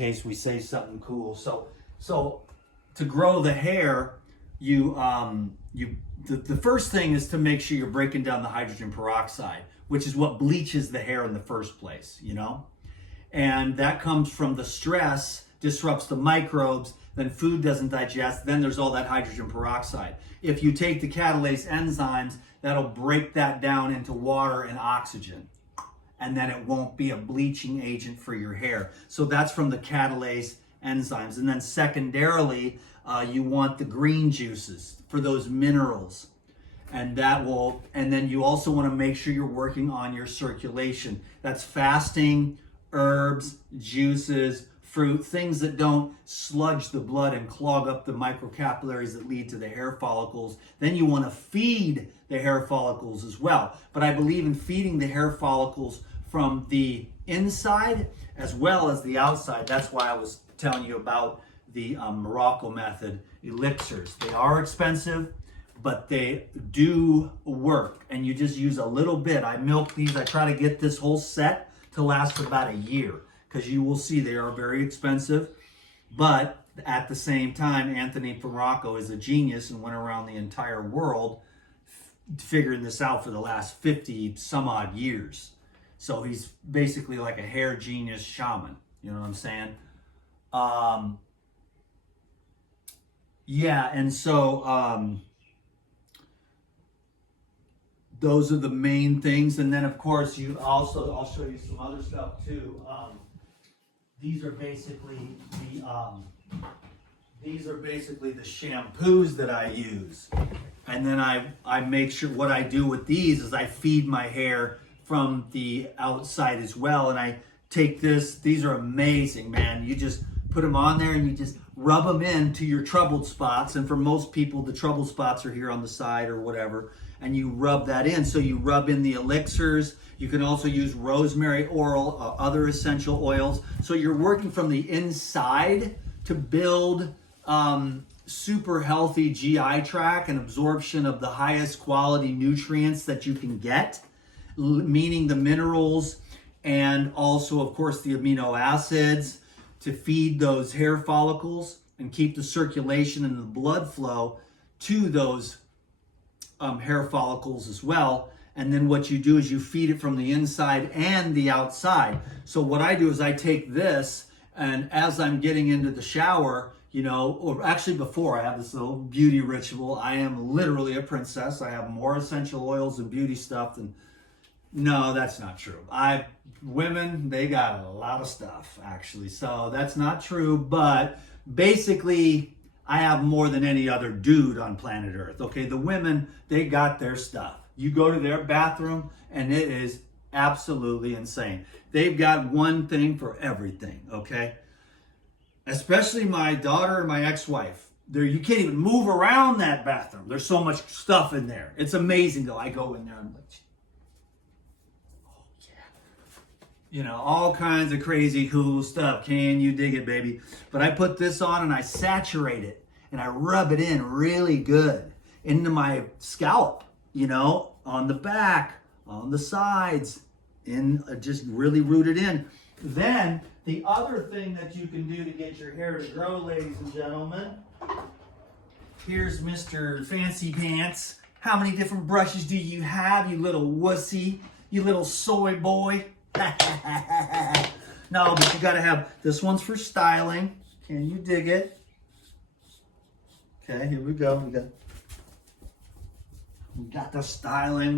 case we say something cool. So to grow the hair, the first thing is to make sure you're breaking down the hydrogen peroxide, which is what bleaches the hair in the first place, you know? And that comes from the stress, disrupts the microbes, then food doesn't digest, then there's all that hydrogen peroxide. If you take the catalase enzymes, that'll break that down into water and oxygen, and then it won't be a bleaching agent for your hair. So that's from the catalase enzymes. And then secondarily, you want the green juices for those minerals. And then you also want to make sure you're working on your circulation. That's fasting, herbs, juices, fruit, things that don't sludge the blood and clog up the microcapillaries that lead to the hair follicles. Then you want to feed the hair follicles as well. But I believe in feeding the hair follicles from the inside as well as the outside. That's why I was telling you about the Morocco method elixirs. They are expensive, but they do work, and you just use a little bit. I milk these. I try to get this whole set to last for about a year, because you will see they are very expensive. But at the same time, Anthony from Morocco is a genius and went around the entire world figuring this out for the last 50 some odd years. So he's basically like a hair genius shaman. You know what I'm saying? Yeah, and so those are the main things. And then of course I'll show you some other stuff too. These are basically the shampoos that I use. And then I make sure what I do with these is I feed my hair from the outside as well. And I take these are amazing, man. You just put them on there and you just rub them into your troubled spots. And for most people, the troubled spots are here on the side or whatever. And you rub that in. So you rub in the elixirs. You can also use rosemary oil, other essential oils. So you're working from the inside to build super healthy GI tract and absorption of the highest quality nutrients that you can get, meaning the minerals and also, of course, the amino acids to feed those hair follicles and keep the circulation and the blood flow to those hair follicles as well. And then what you do is you feed it from the inside and the outside. So what I do is I take this, and as I'm getting into the shower, you know, or actually before, I have this little beauty ritual. I am literally a princess. I have more essential oils and beauty stuff than, no, that's not true. Women, they got a lot of stuff actually. So that's not true, but basically I have more than any other dude on planet Earth. Okay, the women, they got their stuff. You go to their bathroom and it is absolutely insane. They've got one thing for everything, okay? Especially my daughter and my ex-wife. You can't even move around that bathroom. There's so much stuff in there. It's amazing though. I go in there and I'm like, oh yeah. You know, all kinds of crazy cool stuff. Can you dig it, baby? But I put this on and I saturate it and I rub it in really good into my scalp, you know, on the back, on the sides, just really root it in. Then the other thing that you can do to get your hair to grow, ladies and gentlemen, here's Mr. Fancy Pants. How many different brushes do you have, you little wussy, you little soy boy? No, but you gotta have, this one's for styling. Can you dig it? Okay, here we go. We got the styling,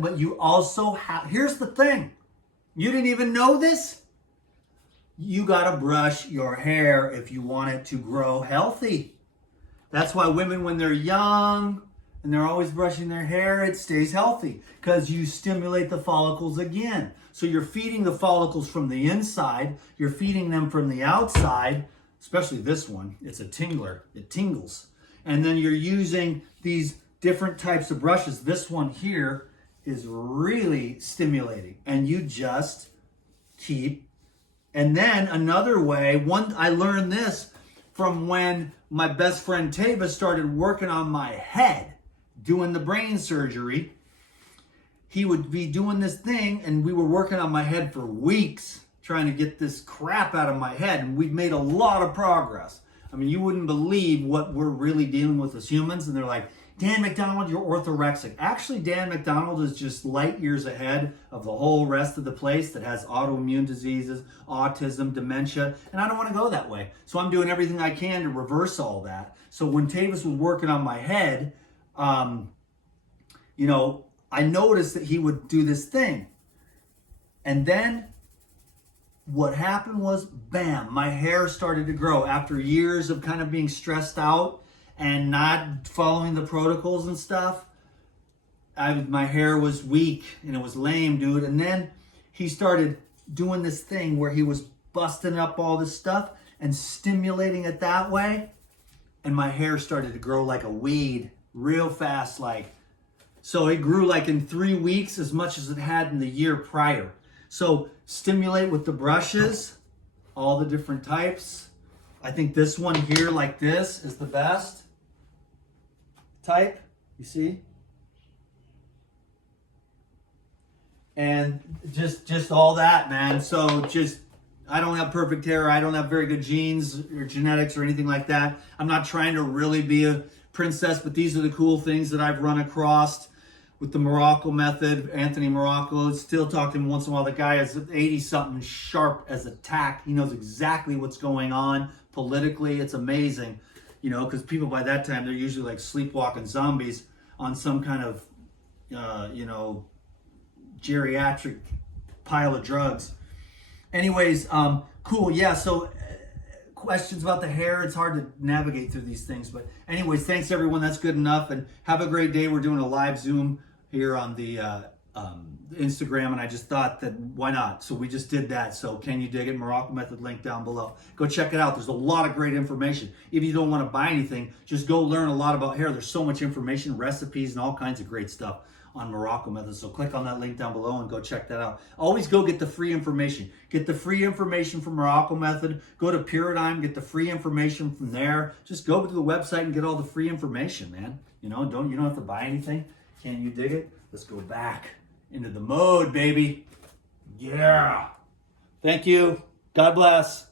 but you also have, here's the thing. You didn't even know this? You gotta brush your hair if you want it to grow healthy. That's why women, when they're young and they're always brushing their hair, it stays healthy because you stimulate the follicles again. So you're feeding the follicles from the inside, you're feeding them from the outside, especially this one. It's a tingler, it tingles. And then you're using these different types of brushes. This one here is really stimulating, and you just keep. And then another way, I learned this from when my best friend Tava started working on my head, doing the brain surgery. He would be doing this thing, and we were working on my head for weeks, trying to get this crap out of my head. And we've made a lot of progress. I mean, you wouldn't believe what we're really dealing with as humans. And they're like, Dan McDonald, you're orthorexic. Actually, Dan McDonald is just light years ahead of the whole rest of the place that has autoimmune diseases, autism, dementia, and I don't want to go that way. So I'm doing everything I can to reverse all that. So when Tavis was working on my head, you know, I noticed that he would do this thing. And then what happened was, bam, my hair started to grow after years of kind of being stressed out and not following the protocols and stuff. My hair was weak and it was lame, dude. And then he started doing this thing where he was busting up all this stuff and stimulating it that way. And my hair started to grow like a weed real fast. So it grew like in 3 weeks as much as it had in the year prior. So stimulate with the brushes, all the different types. I think this one here like this is the best type, you see? And just all that, man. So I don't have perfect hair. I don't have very good genes or genetics or anything like that. I'm not trying to really be a princess, but these are the cool things that I've run across with the Morocco method. Anthony Morocco, still talk to him once in a while. The guy is 80-something, sharp as a tack. He knows exactly what's going on politically. It's amazing, you know, because people by that time, they're usually like sleepwalking zombies on some kind of, you know, geriatric pile of drugs. Anyways, cool. Yeah, so questions about the hair. It's hard to navigate through these things. But anyways, thanks everyone. That's good enough. And have a great day. We're doing a live Zoom here on the Instagram. And I just thought that why not? So we just did that. So can you dig it? Morocco Method link down below. Go check it out. There's a lot of great information. If you don't want to buy anything, just go learn a lot about hair. There's so much information, recipes, and all kinds of great stuff on Morocco Method. So click on that link down below and go check that out. Always go get the free information. Get the free information from Morocco Method. Go to Paradigm, get the free information from there. Just go to the website and get all the free information, man. You know, you don't have to buy anything. Can you dig it? Let's go back into the mode, baby. Yeah. Thank you. God bless.